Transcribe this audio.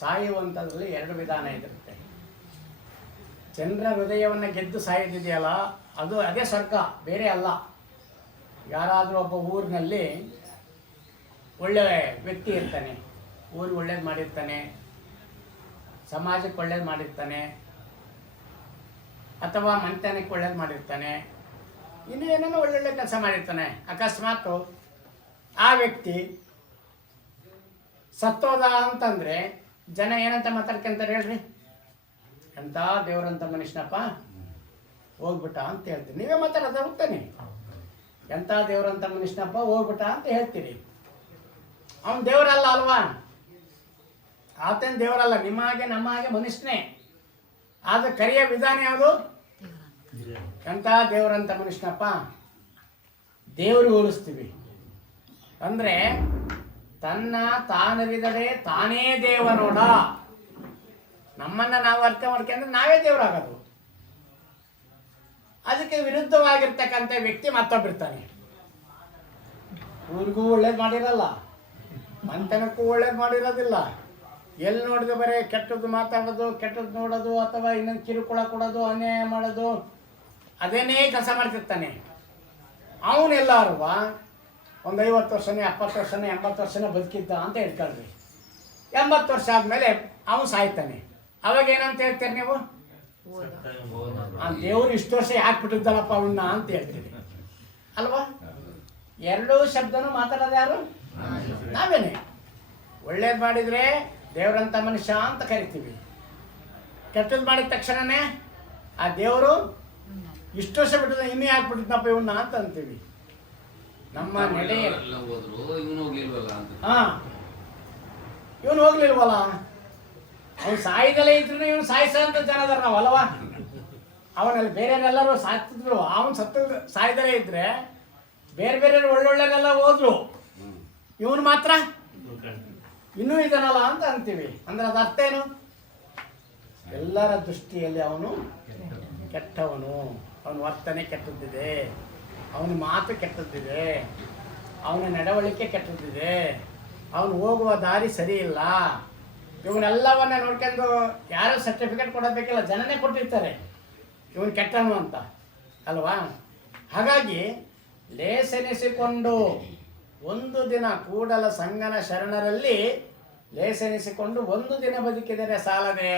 ಸಾಯುವಂಥದ್ರಲ್ಲಿ ಎರಡು ವಿಧಾನ ಇರುತ್ತೆ. ಜನರ ಹೃದಯವನ್ನು ಗೆದ್ದು ಸಾಯೋದಿದೆಯಲ್ಲ, ಅದೇ ಸ್ವರ್ಗ, ಬೇರೆ ಅಲ್ಲ. ಯಾರಾದರೂ ಒಬ್ಬ ಊರಿನಲ್ಲಿ ಒಳ್ಳೆಯ ವ್ಯಕ್ತಿ ಇರ್ತಾನೆ, ಊರಿಗೆ ಒಳ್ಳೇದು ಮಾಡಿರ್ತಾನೆ, ಸಮಾಜಕ್ಕೆ ಒಳ್ಳೇದು ಮಾಡಿರ್ತಾನೆ, ಅಥವಾ ಮನೆತನಕ್ಕೆ ಒಳ್ಳೇದು ಮಾಡಿರ್ತಾನೆ, ಇನ್ನೂ ಏನೇನೋ ಒಳ್ಳೊಳ್ಳೆ ಕೆಲಸ ಮಾಡಿರ್ತಾನೆ. ಅಕಸ್ಮಾತ್ ಆ ವ್ಯಕ್ತಿ ಸತ್ತೋದ ಅಂತಂದರೆ ಜನ ಏನಂತ ಮಾತಾಡ್ಕೊಂತಾರೆ ಹೇಳ್ರಿ? ಎಂಥ ದೇವ್ರಂಥ ಮನುಷ್ಯನಪ್ಪ ಹೋಗ್ಬಿಟ್ಟ ಅಂತ ಹೇಳ್ತೀರಿ. ನೀವೇ ಮಾತಾಡೋದು ಹೋಗ್ತಾನೆ, ಎಂಥ ದೇವ್ರಂಥ ಮನುಷ್ಯನಪ್ಪ ಹೋಗ್ಬಿಟ್ಟ ಅಂತ ಹೇಳ್ತೀರಿ. ಅವನು ದೇವರಲ್ಲ ಅಲ್ವಾ? ಆತನ ದೇವರಲ್ಲ, ನಿಮ್ಮ ಹಾಗೆ ನಮ್ಮ ಹಾಗೆ ಮನುಷ್ಯನೇ. ಆದ್ರೆ ಕರೆಯ ವಿಧಾನ ಯಾವುದು? ಎಂಥ ದೇವರಂಥ ಮನುಷ್ಯನಪ್ಪ, ದೇವ್ರಿಗೆ ಹೋಲಿಸ್ತೀವಿ. ಅಂದರೆ ತನ್ನ ತಾನರಿದರೆ ತಾನೇ ದೇವ ನೋಡ. ನಮ್ಮನ್ನು ನಾವು ಅರ್ಥ ಮಾಡ್ಕೊಂಡ್ರೆ ನಾವೇ ದೇವರಾಗೋದು. ಅದಕ್ಕೆ ವಿರುದ್ಧವಾಗಿರ್ತಕ್ಕಂಥ ವ್ಯಕ್ತಿ ಮತ್ತೊಬ್ಬಿರ್ತಾನೆ. ಊರಿಗೂ ಒಳ್ಳೇದು ಮಾಡಿರಲ್ಲ, ಮಂತನಕ್ಕೂ ಒಳ್ಳೇದು ಮಾಡಿರೋದಿಲ್ಲ. ಎಲ್ಲಿ ನೋಡಿದ್ರೆ ಬರೀ ಕೆಟ್ಟದ್ದು ಮಾತಾಡೋದು, ಕೆಟ್ಟದ್ದು ನೋಡೋದು, ಅಥವಾ ಇನ್ನೊಂದು ಕಿರುಕುಳ ಕೊಡೋದು, ಅನ್ಯಾಯ ಮಾಡೋದು, ಅದೇನೇ ಕೆಲಸ ಮಾಡ್ತಿರ್ತಾನೆ. ಅವನೆಲ್ಲಾರು ಒಂದು 50 ವರ್ಷನೇ 70 ವರ್ಷನೇ 80 ವರ್ಷನೇ ಬದುಕಿದ್ದ ಅಂತ ಇಟ್ಕೊಳ್ರಿ. 80 ವರ್ಷ ಆದಮೇಲೆ ಅವನು ಸಾಯ್ತಾನೆ. ಅವಾಗ ಏನಂತ ಹೇಳ್ತೀರಿ ನೀವು? ದೇವ್ರು ಇಷ್ಟು ವರ್ಷ ಯಾಕೆ ಬಿಟ್ಟಿದ್ದಲ್ಲಪ್ಪ ಅವನ್ನ ಅಂತ ಹೇಳ್ತೀರಿ ಅಲ್ವಾ? ಎರಡೂ ಶಬ್ದನೂ ಮಾತಾಡೋದು ಯಾರು? ನಾವೇನೆ. ಒಳ್ಳೇದು ಮಾಡಿದರೆ ದೇವ್ರಂಥ ಮನುಷ್ಯ ಅಂತ ಕರಿತೀವಿ. ಕೆಟ್ಟದ್ದು ಮಾಡಿದ ತಕ್ಷಣನೇ ಆ ದೇವರು ಇಷ್ಟು ವರ್ಷ ಬಿಟ್ಟಿದ್ದ ಇನ್ನೂ ಯಾಕೆ ಬಿಟ್ಟಿದ್ದಪ್ಪ ಇವನ್ನ ಅಂತ ಅಂತೀವಿ. ನಮ್ಮ ನಡೆ ಇವನು ಹೋಗ್ಲಿಲ್ವಲ್ಲ, ಅವನು ಸಾಯ್ದಲೇ ಇದ್ರು ಇವನು ಸಾಯಿಸೋಂಥ ಜನ ಅದಾರ ನಾವು ಅಲ್ವಾ? ಅವನಲ್ಲಿ ಬೇರೆಯವರೆಲ್ಲರೂ ಸಾಯ್ತಿದ್ರು, ಅವನು ಸಾಯ್ದಲೇ ಇದ್ರೆ ಬೇರೆ ಬೇರೆ ಒಳ್ಳೊಳ್ಳೆಲ್ಲ ಹೋದ್ರು, ಇವನು ಮಾತ್ರ ಇನ್ನೂ ಇದನ್ನಲ್ಲ ಅಂತ ಅಂತೀವಿ. ಅಂದ್ರೆ ಅದು ಅರ್ಥ ಏನು? ಎಲ್ಲರ ದೃಷ್ಟಿಯಲ್ಲಿ ಅವನು ಕೆಟ್ಟವನು, ಅವನ ವರ್ತನೆ ಕೆಟ್ಟದ್ದಿದೆ, ಅವನ ಮಾತು ಕೆಟ್ಟದ್ದಿದೆ, ಅವನ ನಡವಳಿಕೆ ಕೆಟ್ಟದ್ದಿದೆ, ಅವನು ಹೋಗುವ ದಾರಿ ಸರಿ ಇಲ್ಲ. ಇವನ್ನೆಲ್ಲವನ್ನ ನೋಡ್ಕೊಂಡು ಯಾರು ಸರ್ಟಿಫಿಕೇಟ್ ಕೊಡೋದಕ್ಕಿಲ್ಲ, ಜನನೇ ಕೊಟ್ಟಿರ್ತಾರೆ ಇವನು ಕೆಟ್ಟವನು ಅಂತ ಅಲ್ವಾ? ಹಾಗಾಗಿ ಲೇಸೆನಿಸಿಕೊಂಡು ಒಂದು ದಿನ ಕೂಡಲ ಸಂಗನ ಶರಣರಲ್ಲಿ ಲೇಸೆನಿಸಿಕೊಂಡು ಒಂದು ದಿನ ಬದುಕಿದರೆ ಸಾಲದೆ